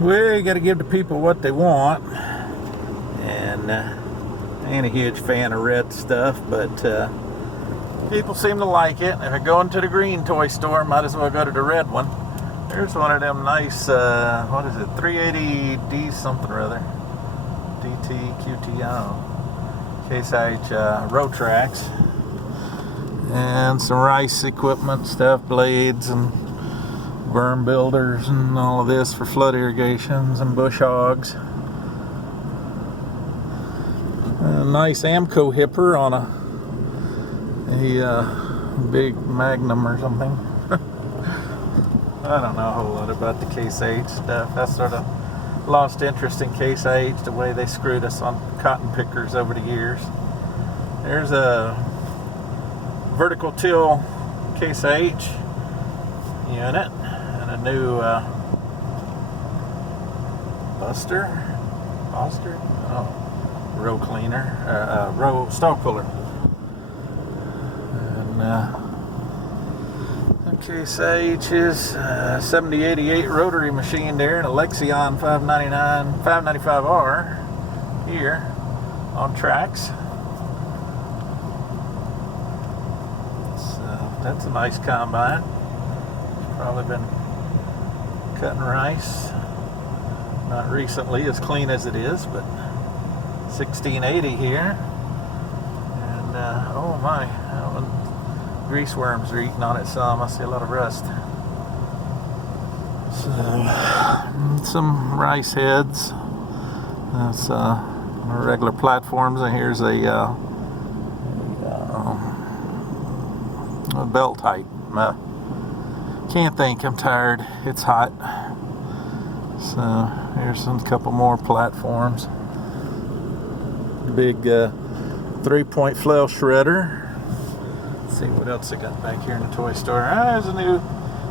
We got to give the people what they want, and I ain't a huge fan of red stuff, but people seem to like it. If I go into the green toy store, might as well go to the red one. There's one of them nice, what is it, 380D something or other, DT, QT, I don't know, CaseIH road tracks, and some rice equipment stuff, blades and berm builders and all of this for flood irrigations and bush hogs. A nice Amco hipper on a big Magnum or something. I don't know a whole lot about the CaseIH stuff. I sort of lost interest in CaseIH the way they screwed us on cotton pickers over the years. There's a vertical till CaseIH unit. A new row cleaner, row stall puller, and CaseIH is 7088 rotary machine there, and a Lexion 595R here on tracks. So that's a nice combine. It's probably been cutting rice, not recently, as clean as it is, but 1680 here, and oh my, that one, grease worms are eating on it some. I see a lot of rust. So some rice heads. That's regular platforms, and here's a belt type. Can't think, I'm tired, it's hot. So here's a couple more platforms. Big 3-point flail shredder. Let's see what else I got back here in the toy store. There's a new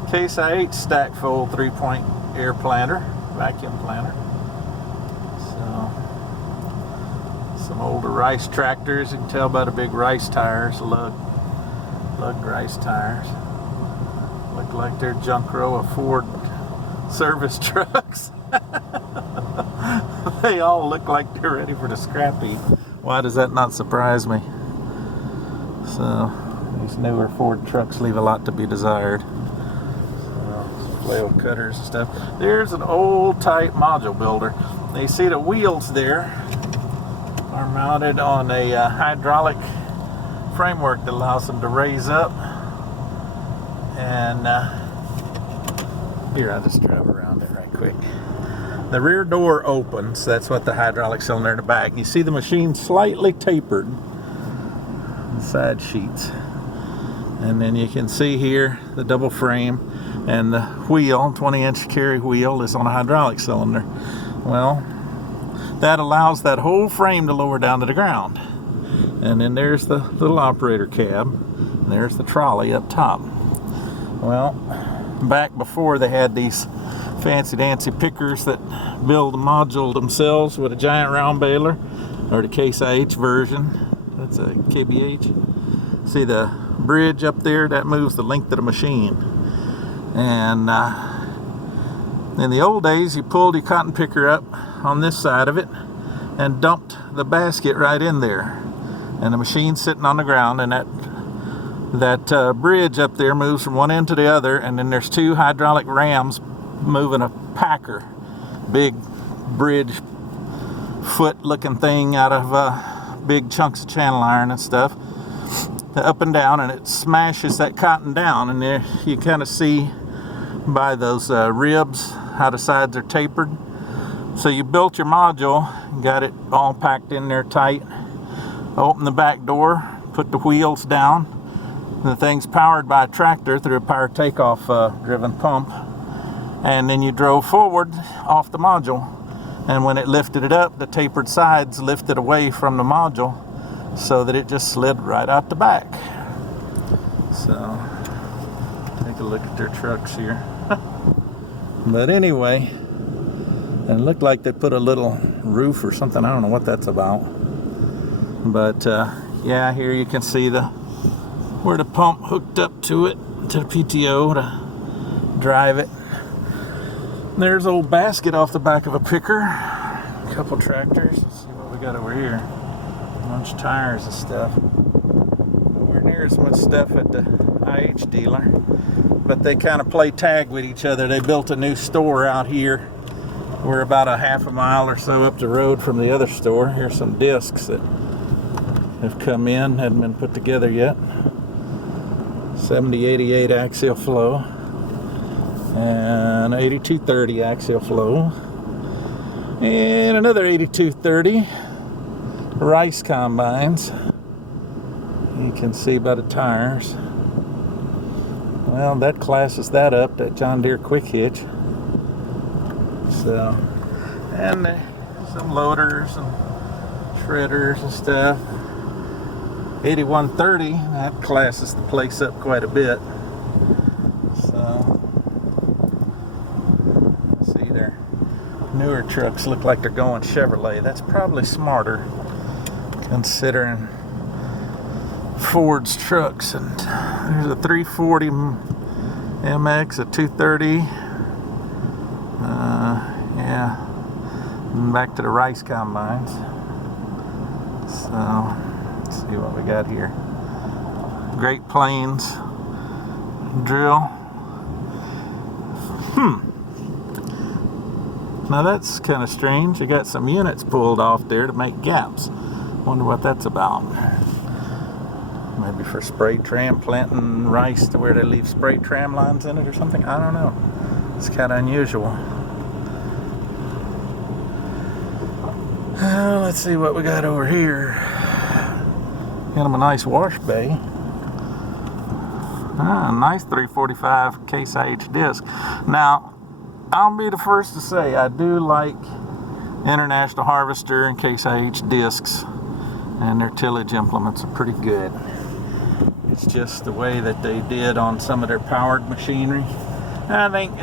CaseIH stack fold 3-point air planter, vacuum planter. So some older rice tractors, you can tell by the big rice tires, lug rice tires. Look like they're junk row of Ford service trucks. They all look like they're ready for the scrap heap. Why does that not surprise me? So these newer Ford trucks leave a lot to be desired. So, flail cutters and stuff. There's an old type module builder. You see the wheels there are mounted on a hydraulic framework that allows them to raise up. And here, I'll just drive around it right quick. The rear door opens. That's what the hydraulic cylinder in the back. You see the machine slightly tapered, the side sheets. And then you can see here the double frame, and the wheel, 20-inch carry wheel, is on a hydraulic cylinder. Well, that allows that whole frame to lower down to the ground. And then there's the little operator cab, and there's the trolley up top. Well, back before they had these fancy-dancy pickers that build a module themselves with a giant round baler, or the CaseIH version. That's a KBH. See the bridge up there? That moves the length of the machine. And in the old days, you pulled your cotton picker up on this side of it and dumped the basket right in there. And the machine's sitting on the ground, and that bridge up there moves from one end to the other, and then there's two hydraulic rams moving a packer, big bridge foot looking thing out of big chunks of channel iron and stuff, up and down, and it smashes that cotton down. And there you kind of see by those ribs how the sides are tapered. So you built your module, got it all packed in there tight, open the back door, put the wheels down. The thing's powered by a tractor through a power takeoff driven pump, and then you drove forward off the module, and when it lifted it up, the tapered sides lifted away from the module so that it just slid right out the back. So take a look at their trucks here. But anyway, it looked like they put a little roof or something. I don't know what that's about, but yeah, here you can see where the pump hooked up to it, to the PTO to drive it. There's old basket off the back of a picker. A couple tractors. Let's see what we got over here. A bunch of tires and stuff. Nowhere near as much stuff at the IH dealer, but they kind of play tag with each other. They built a new store out here. We're about a half a mile or so up the road from the other store. Here's some discs that have come in, hadn't been put together yet. 7088 axial flow and 8230 axial flow and another 8230 rice combines. You can see by the tires. Well, that classes that up, that John Deere quick hitch. So, and some loaders and shredders and stuff. 8130, that classes the place up quite a bit. So, see, their newer trucks look like they're going Chevrolet. That's probably smarter considering Ford's trucks. And there's a 340 MX, a 230. Yeah, and back to the rice combines. So, let's see what we got here. Great Plains drill. Now that's kind of strange. You got some units pulled off there to make gaps. Wonder what that's about. Maybe for spray tram, planting rice to where they leave spray tram lines in it or something. I don't know. It's kind of unusual. Let's see what we got over here. Got them a nice wash bay. Nice 345 CaseIH disc. Now, I'll be the first to say I do like International Harvester and CaseIH discs, and their tillage implements are pretty good. It's just the way that they did on some of their powered machinery. And I think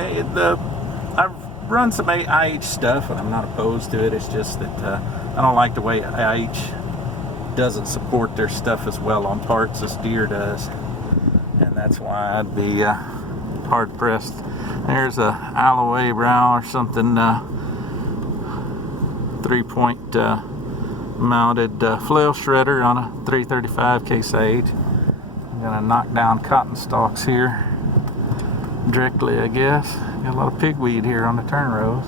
I've run some IH stuff, and I'm not opposed to it. It's just that I don't like the way IH doesn't support their stuff as well on parts as Deere does, and that's why I'd be hard pressed. There's a Alloway brow or something, 3-point mounted flail shredder on a 335 CaseIH. I'm gonna knock down cotton stalks here directly, I guess. Got a lot of pigweed here on the turn rows.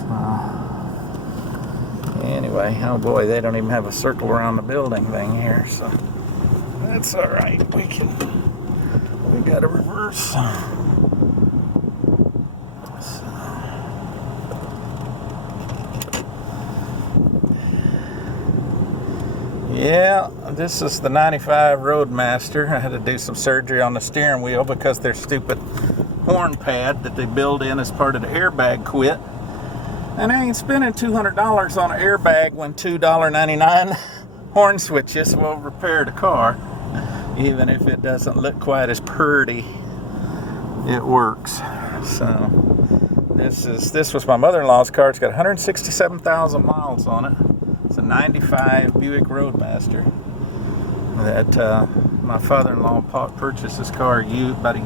So, anyway, oh boy, they don't even have a circle around the building thing here, so that's all right. We got a reverse. Yeah, this is the 95 Roadmaster. I had to do some surgery on the steering wheel because their stupid horn pad that they build in as part of the airbag quit. And I ain't spending $200 on an airbag when $2.99 horn switches will repair the car. Even if it doesn't look quite as pretty, it works. So this was my mother-in-law's car. It's got 167,000 miles on it. It's a 95 Buick Roadmaster that my father-in-law purchased this car used about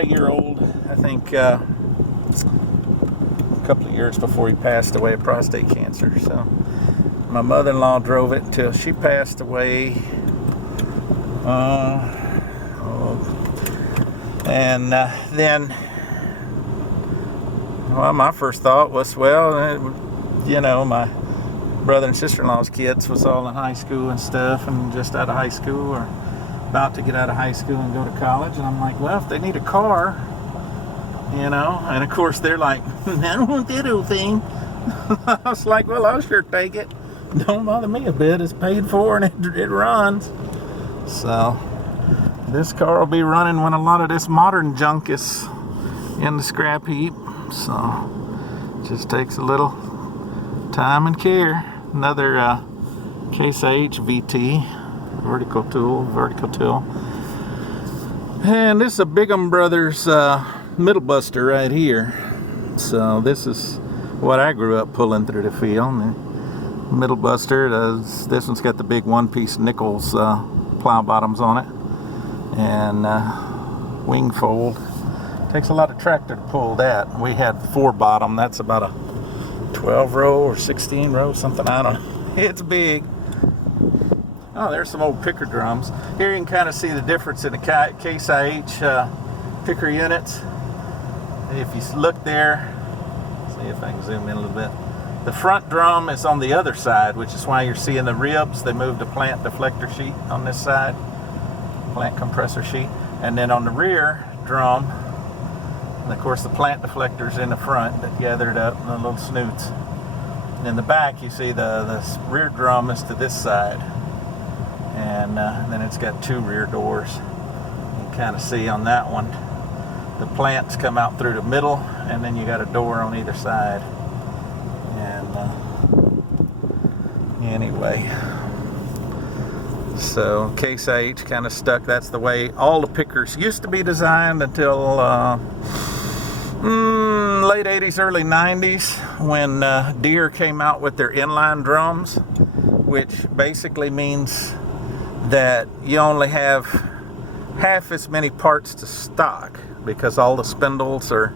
a year old, I think, a couple of years before he passed away of prostate cancer. So my mother-in-law drove it until she passed away. Then, well, my first thought was, well, you know, my brother and sister-in-law's kids was all in high school and stuff, and just out of high school or about to get out of high school and go to college. And I'm like, well, if they need a car, you know, and of course they're like, I don't want that old thing. I was like, well, I'll sure take it. Don't bother me a bit. It's paid for and it runs. So this car will be running when a lot of this modern junk is in the scrap heap. So it just takes a little time and care. Another CaseIH VT vertical tool. And this is a Bigham Brothers middle buster right here. So this is what I grew up pulling through the field. The middle buster does. This one's got the big one-piece Nichols plow bottoms on it, and wing fold. Takes a lot of tractor to pull that. We had 4 bottom. That's about a 12 row or 16 row, something, I don't know. It's big. Oh, there's some old picker drums. Here you can kind of see the difference in the CaseIH picker units. If you look there, see if I can zoom in a little bit. The front drum is on the other side, which is why you're seeing the ribs. They moved a plant deflector sheet on this side, plant compressor sheet. And then on the rear drum, and of course the plant deflectors in the front that gathered up in the little snoots. And in the back you see the rear drum is to this side. And then it's got 2 rear doors. You can kind of see on that one, the plants come out through the middle, and then you got a door on either side. And anyway, so CaseIH kind of stuck. That's the way all the pickers used to be designed until late 80s, early 90s, when Deere came out with their inline drums, which basically means that you only have half as many parts to stock, because all the spindles are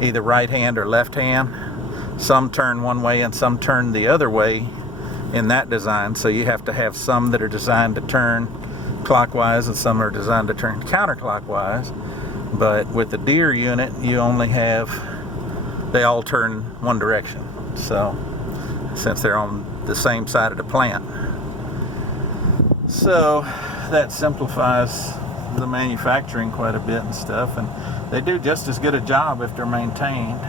either right hand or left hand. Some turn one way and some turn the other way in that design, so you have to have some that are designed to turn clockwise and some are designed to turn counterclockwise. But with the Deere unit, you only have, they all turn one direction, so since they're on the same side of the plant. So that simplifies the manufacturing quite a bit and stuff, and they do just as good a job if they're maintained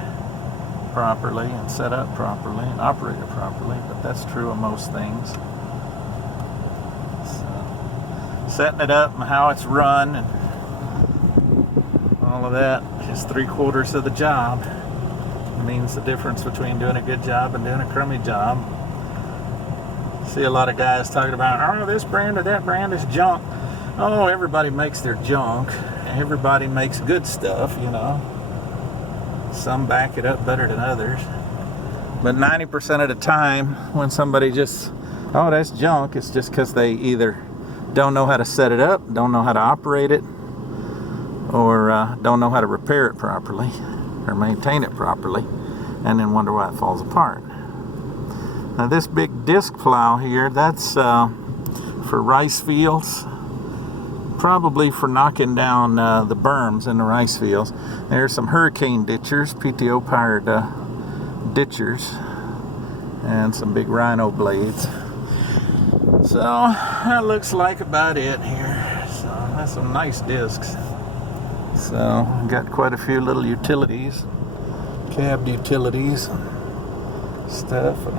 properly and set up properly and operated properly, but that's true of most things. So, setting it up and how it's run and all of that is 3/4 of the job. It means the difference between doing a good job and doing a crummy job. See a lot of guys talking about, oh, this brand or that brand is junk. Oh, everybody makes their junk. Everybody makes good stuff, you know. Some back it up better than others. But 90% of the time, when somebody just, oh, that's junk, it's just because they either don't know how to set it up, don't know how to operate it, or don't know how to repair it properly, or maintain it properly, and then wonder why it falls apart. Now this big disc plow here, that's for rice fields, probably for knocking down the berms in the rice fields. There's some hurricane ditchers, PTO powered ditchers, and some big rhino blades. So that looks like about it here. So that's some nice discs. So got quite a few little utilities, cabbed utilities and stuff, and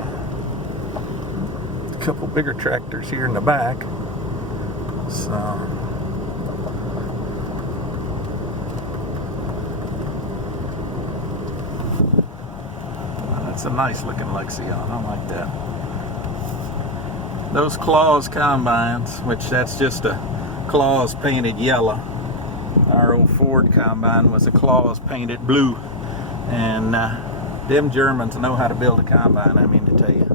a couple bigger tractors here in the back. So that's a nice looking Lexion. I like that. Those Claws combines, which that's just a Claws painted yellow. Our old Ford combine was a Claws painted blue, and them Germans know how to build a combine, I mean to tell you.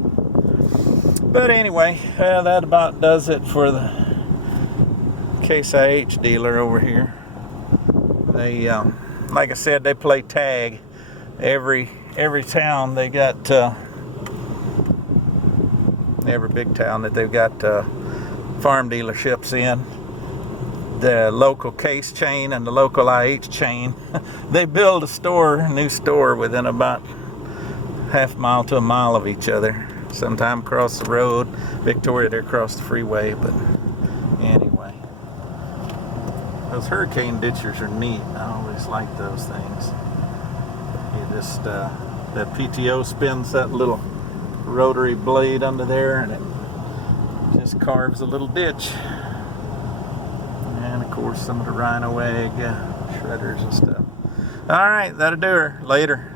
But anyway, that about does it for the CaseIH dealer over here. They, like I said, they play tag. Every town they got, every big town that they've got farm dealerships in, the local Case chain and the local IH chain, they build a new store within about half mile to a mile of each other. Sometime across the road. Victoria, they're across the freeway, but anyway. Those hurricane ditchers are neat. I always like those things. You just, that PTO spins that little rotary blade under there, and it just carves a little ditch. And of course some of the rhino egg shredders and stuff. Alright, that'll do her. Later.